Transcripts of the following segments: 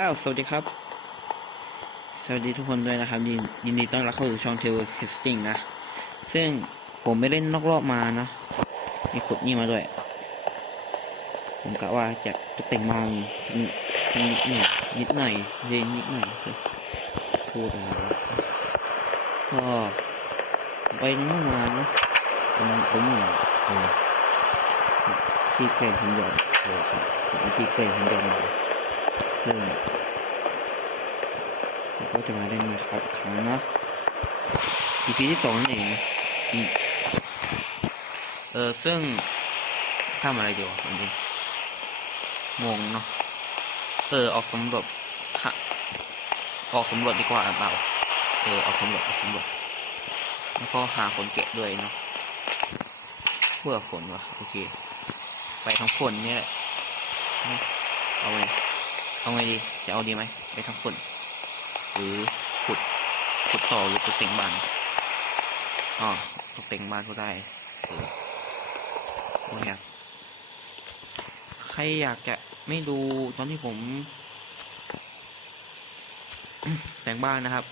อ้าว สวัสดีครับ สวัสดีทุกคนด้วยนะครับ ยินยินดีต้อนรับเข้าสู่ช่องเทวค a สติ้งนะ ซึ่งผมไม่เล่นนอกรอบมานะมีกดนี่มาด้วย ผมกะว่าจะตกแต่งบ้านนิดหน่อยนิดหน่อยเล่นนิดหน่อยพูดอะไรวก็ไปนั่งมานะผมผมเหมือนเออที่เคยผมหยอดเออครับผมที่เคยผมหยอดมา ซึ่งแล้วก็จะมาเล่นครับครั้งนะ EP ที่สองนั่นเองอืมเออซึ่งทำอะไรดีวะผมดูงงเนาะเออออกสำรวจฮะออกสำรวจดีกว่าเปล่าเออออกสำรวจออกสำรวจแล้วก็หาคนแกะด้วยเนาะเพื่อฝนวะโอเค ไปทั้งฝนนี่แหละเอาไง เอาไงดีจะเอาดีไหมไปทั้งฝนหรือขุดขุดต่อหรือตกแต่งบ้านอ๋อตกแต่งบ้านก็ได้เออโอเคครับใครอยากจะไม่ดูตอนที่ผม แต่งบ้านนะครับ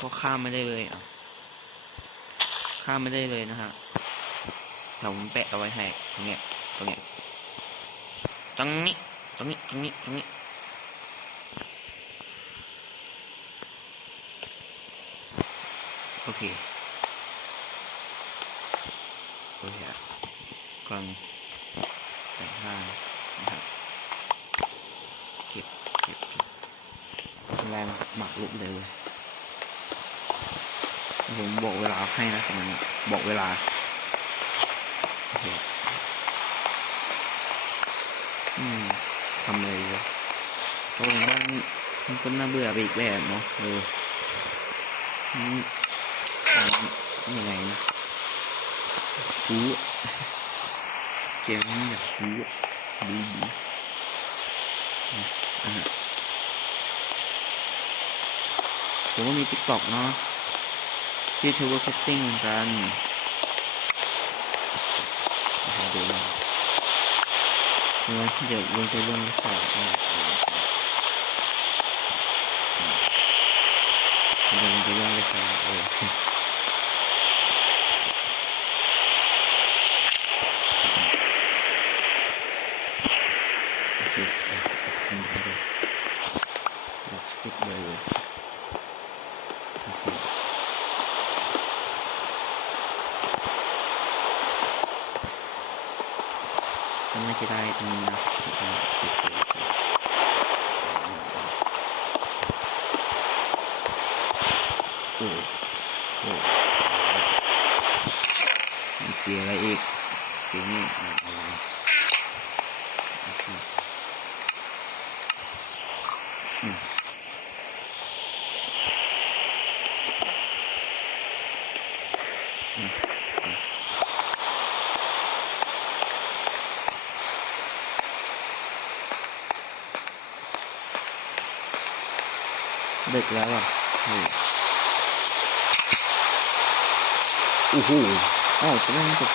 ก็ข้ามไม่ได้เลยอะข้ามไม่ได้เลยนะฮะเดี๋ยวผมแปะเอาไว้ให้ตรงเนี้ยตรงเนี้ยตรงนี้ ตรงนี้ตรงนี้ตรงนี้โอเคโอเคอะกำลังแต่งบ้านนะครับเก็บเก็บเก็บแรงหมักลุกเลยเผมบอกเวลาให้นะตรงนั้บอกเวลาโอ้โหอืมทำอะไรดีวะก็ผมว่า มันน่าเบื่อไปอีกแบบเนาะเอออืมอ่ยังไงนะปูเกมนี้อยากปูดูดูอะอะผมก็มีติ๊กต็อกเนาะที่เทเวอร์แคสติ้งเหมือนกันมาดูนะเมื่อที่จะลงไปเรื่องข่าว stick driver. Okay. Ano kira ito nila? Ừ. Ừ. Ừ. Bệt lá rồi. Ừ. Uh -huh. Oh, cũng tục.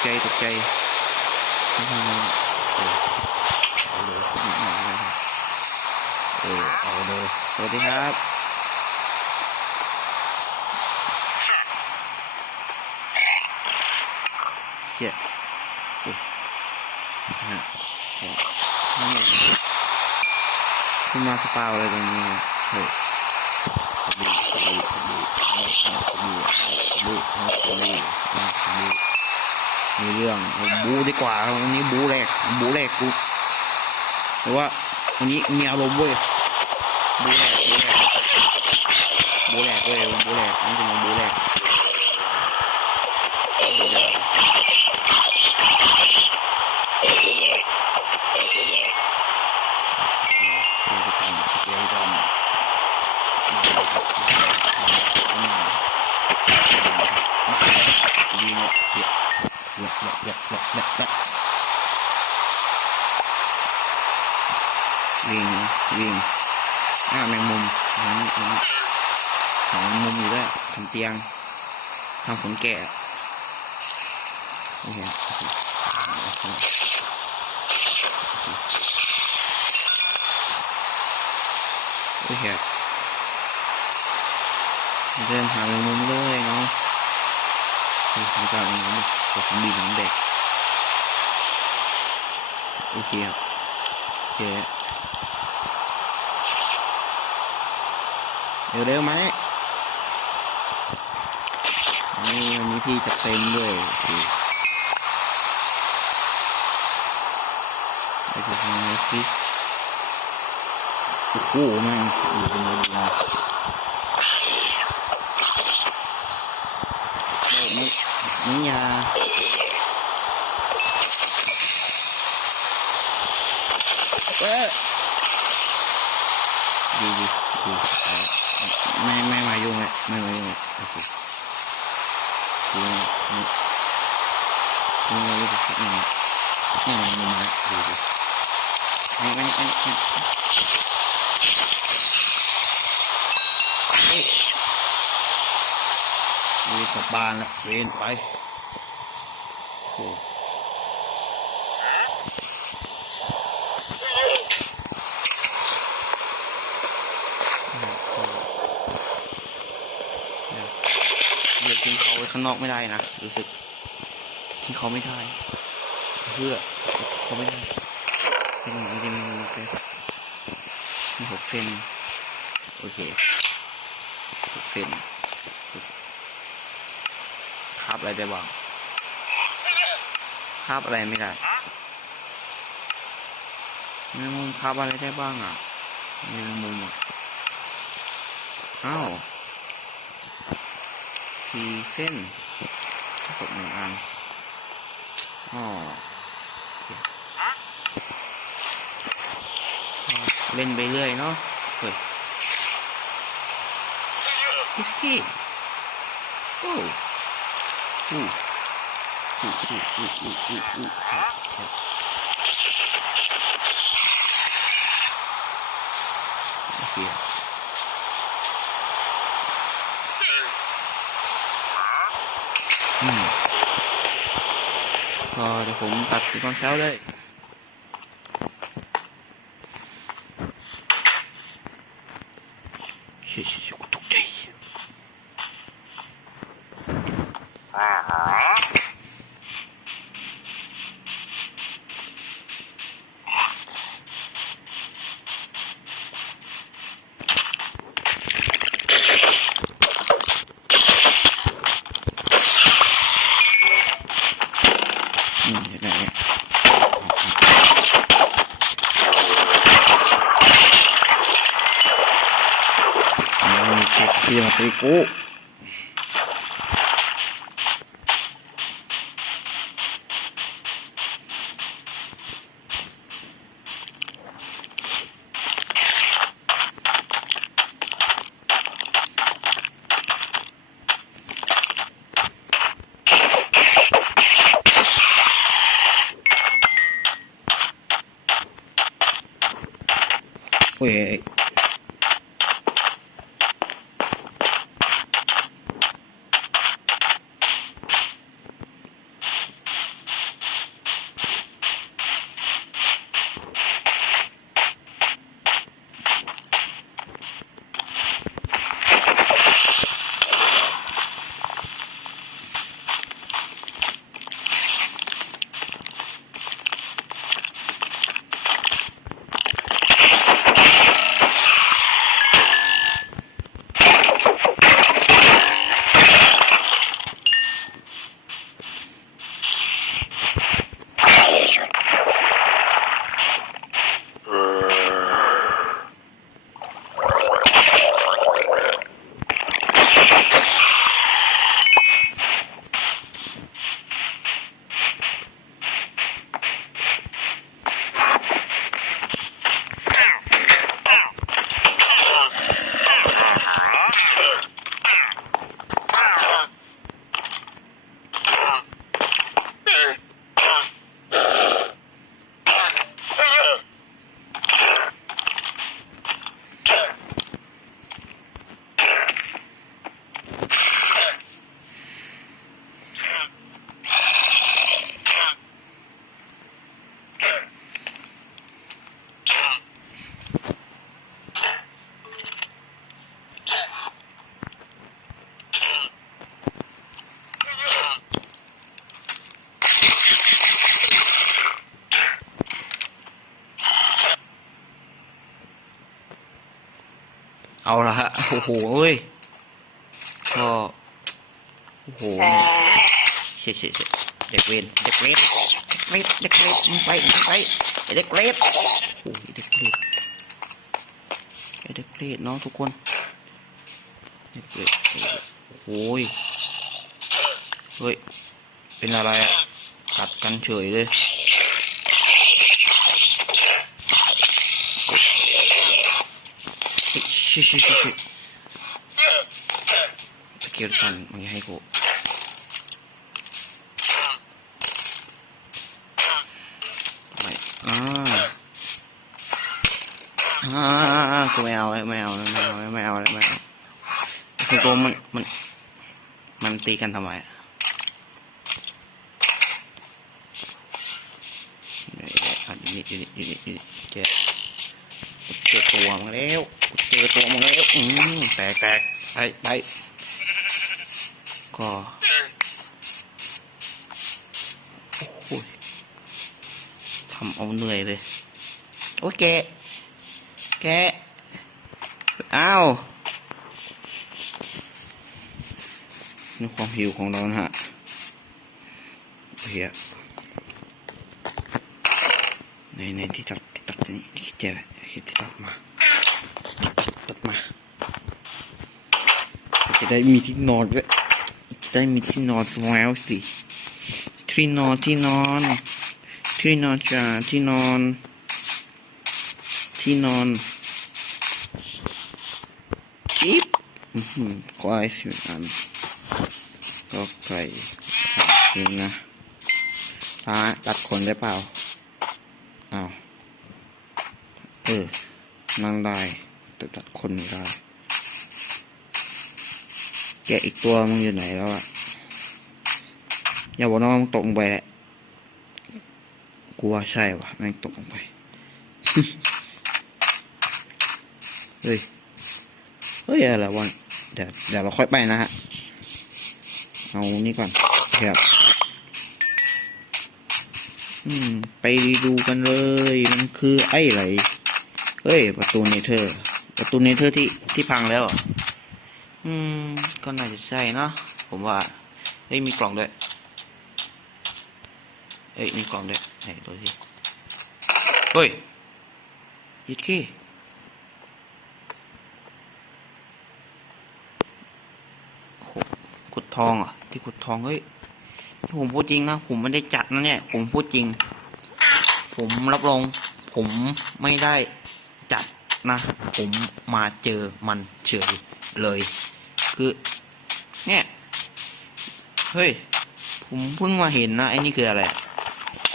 Ừ. เออเอาเลยสวัสดีครับเชี่ยโอ้นะฮะโอ้นั่นเองคุณมาสปาวอะไรตรงนี้เนี่ยเฮ้ยบู่สบู่สบู่สบู่สบู่สบู่สบู่สบู่มีเรื่องบูดีกว่าวันนี้บูแรกบูแรกกูแต่ว่า 你你丫都不会，不赖不赖，不赖对不赖，你怎么不赖？Yeah, yeah, yeah, yeah, yeah. วิ่งวิ่งอ้าวแมงมุมของแมงมุมอยู่ด้วยทำเตียงทำขนแกะโอเคโอ้เคเดินมหาแมงมุมเลยเนาะนี่ผมจอาแมงมุมกัผมดีหลังเด็กโอ้เคครับโอเค เร็วๆไหมนี่วันนี้พี่จะเต็มด้วยไปดูทางไหนสิโอ้โหแม่งอยู่เป็นเวลาไม่ไม่ไม่ยาเอ๊ะดีดีดีเอา ไม่ไม่มายุ่งเลยไม่มายุ่งเลยโอเคดีนะนี่นี่มายุ่งกับนี่นี่มามามาดีดีไม่ไม่ไม่ไม่เฮ้ยเวนกลับบ้านละเวนไปโอ้เดี๋ยวทิ้งเขาไว้ข้าง นอกไม่ได้นะรู้สึกทิ้งเขาไม่ได้ เพื่อเขาไม่ได้เป็นอย่างนี้จะมีโอเคมีหกเซนโอเคหกเส้นคาบอะไรได้บ้างคาบอะไรไม่ได้แมงมุมคาบอะไรได้บ้างอะมงมุมอะอ้าว ทีเส้นทั้หดหนึ่งอันอ๋อเล่นไปเรื่อยเนาะเฮ้ยพิสกี้โอ้อู้อู้อู้อู้อู้ออู้อ ก็เดี๋ยวผมตัดตอนเช้าเลยเฮ้ยๆๆกูตกใจอืมไหนเนี่ย ยังมีเศษที่ม เอาละฮะโอ้โหเอ้ยก็โอ้โหเชี่ยเชี่ยเชี่ยเด็กเวนเด็กเวนเด็กเวนเด็กเวนไปไปเด็กเวนโอ้ยเด็กเวนเด็กเวนเนาะทุกคนเด็กเวนโอ้โหยเฮ้ยเป็นอะไรอะกัดกันเฉยเลย เฮ้ย ชิชิชิชิสกิลตันมันจะให้กูไปอ่าอ่าอ่ากูไม่เอาไม่เอาไม่เอาไม่เอาไม่เอาคือตัวมันมันมันตีกันทำไมอะเดี๋ยวเดี๋ยวอะอยู่นี่อยู่นี่อยู่นี่อยู่นี่เจอเจอตัวมาแล้ว เจอตัวมาแล้วอืมแตกแตกไปไปก็โอ้ยทำเอาเหนื่อยเลย โอ้ยแกะแกะอ้าวนี่ความหิวของเรานะฮะเฮียในในที่ตัดที่ตัดนี่ที่เจอที่ตัดมา ตัดมา จะได้มีที่นอนด้วยจะได้มีที่นอนแล้วสิ ที่นอนที่นอน ที่นอนจ้าที่นอน ที่นอนจิ๊บอือหือควายสิบอันก็ไก่กินนะฟ้าตัดขนได้เปล่าอ้าวเออนั่งได้ แต่ตัดคนไม่ได้แกอีกตัวมึงอยู่ไหนแล้วอะอย่าบอกนะว่ามึงตกลงไปแหละกูว่าใช่วะแม่งตกลงไป เฮ้ย เฮ้ยอะไรวะเดี๋ยวเดี๋ยวเราค่อยไปนะฮะ เอานี่ก่อนครับอืม ไปดูกันเลย มันคือไอ้อะไร เฮ้ย ประตูเนเธอร์ ประตูเนเธอร์ที่ที่พังแล้วอืม ก็น่าจะใช่เนาะผมว่าเฮ้ยมีกล่องด้วยเอ้ยมีกล่องด้วยไหนตัวที่เฮ้ยยิดขี้ขุดทองอะที่ขุดทองเฮ้ยผมพูดจริงนะผมไม่ได้จัดนะเนี่ย ผมพูดจริง ผมรับรองผมไม่ได้จัด นะ ผมมาเจอมันเฉยเลย คือ เนี่ย เฮ้ย ผมเพิ่งมาเห็นนะ ไอ้นี่คืออะไร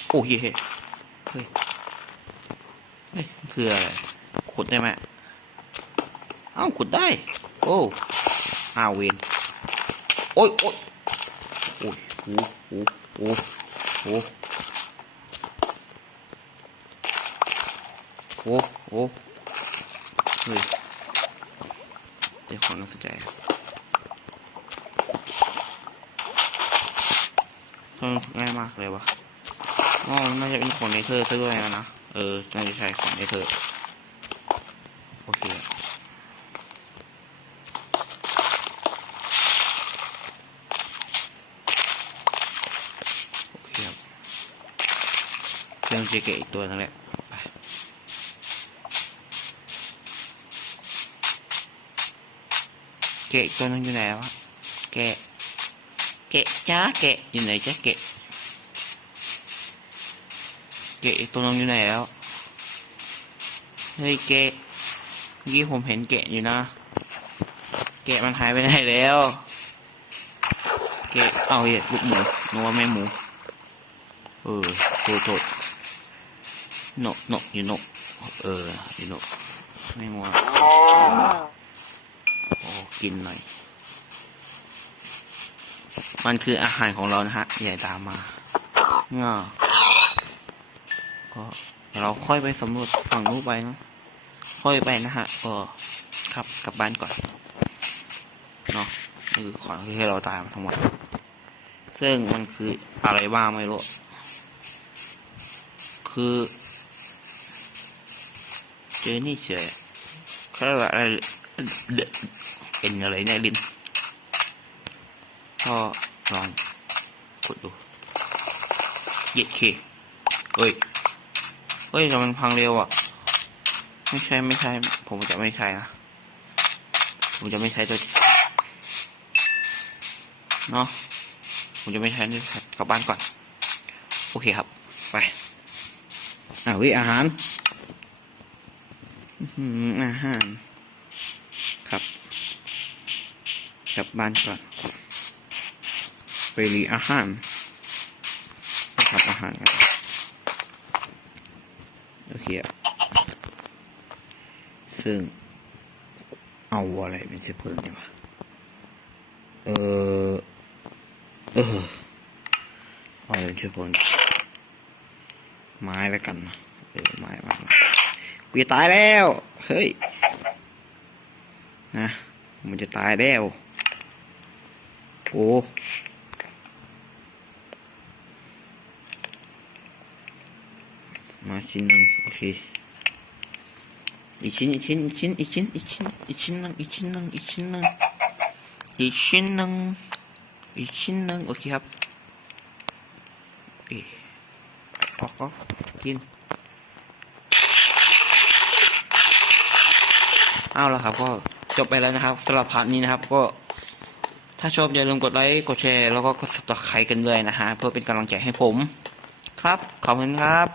โอ้ยเฮ้ย เฮ้ย คืออะไร ขุดได้ไหมเอ้าขุดได้ โอ้อ้าวเวนโอ้ยโอ้ยโอ้ยโอ้โหโอ้โหโอ้โอ้ เฮ้ยเจ้าของน่าสนใจทำง่ายมากเลยวะอ๋อน่าจะเป็นของเนเธอร์ซะด้วยนะ เออ น่าจะใช่ของเนเธอร์ โอเคโอเคครับเครื่องจะเกะอีกตัวนึงแหละไปเกะตัวนึงอยู่ไหนวะแกะแกะจ้าแกะอยู่ไหนจ้าแกะแกะตัวนึงอยู่ไหนแล้วเฮ้ยแกะเมื่อกี้ผมเห็นแกะอยู่นะ แกะมันหายไปไหนแล้วแกะเอาเหี้ยลูกหมูนึกว่าแม่หมูเออโทษโทษนกนกอยู่นกเอออยู่นกไม่งัว กินหน่อย มันคืออาหารของเรานะฮะอย่ตามมาเงาก็เราค่อยไปสำรวจฝั่งนู้นไปนะค่อยไปนะฮะก็ครับกลับบ้านก่อนเนาะนี่คือของที่ให้เราตามมาทั้งหมดซึ่งมันคืออะไรบ้างไม่รู้ คือเจอนี่เฉยเขาเรียกว่าอะไร เป็นอะไรเนี่ยลินก็ลองกดดูเหยียดเคเฮ้ยเฮ้ยทำไมมันพังเร็วอะ ไม่ใช่ไม่ใช่ ผมจะไม่ใช่นะผมจะไม่ใช้ตัวเนาะผมจะไม่ใช้นี่กลับบ้านก่อน โอเคครับ ไปอ่าเฮ้ยอาหารอื้อหืออาหาร ครับกลับบ้านก่อนไปรีอาหารนะครับอาหารกันโอเคอะซึ่งเอาอะไรเป็นเชื้อเพลิงเนี่ยวะเออเออเอาอะไรเป็นเชื้อเพลิงไม้แล้วกันเออไม้ม้ไม้กูจะตายแล้ว เฮ้ย นะมันจะตายแล้ว โอ้มาชิ้นหนึ่งโอเคอีกชิ้นอีกชิ้นอีกชิ้นอีกชิ้นอีกชิ้นอีกชิ้นหนึ่งอีกชิ้นหนึ่งอีกชิ้นหนึ่งอีกชิ้นหนึ่งอีกชิ้นหนึ่งโอเคครับเอ๊ะพอก็กินเอาและครับก็ จบไปแล้วนะครับสำหรับพาร์ทนี้นะครับ ก็ ถ้าชอบอย่าลืมกดไลค์กดแชร์แล้วก็กดติดตามกันเลยนะฮะเพื่อเป็นกำลังใจให้ผม ครับขอบคุณครับ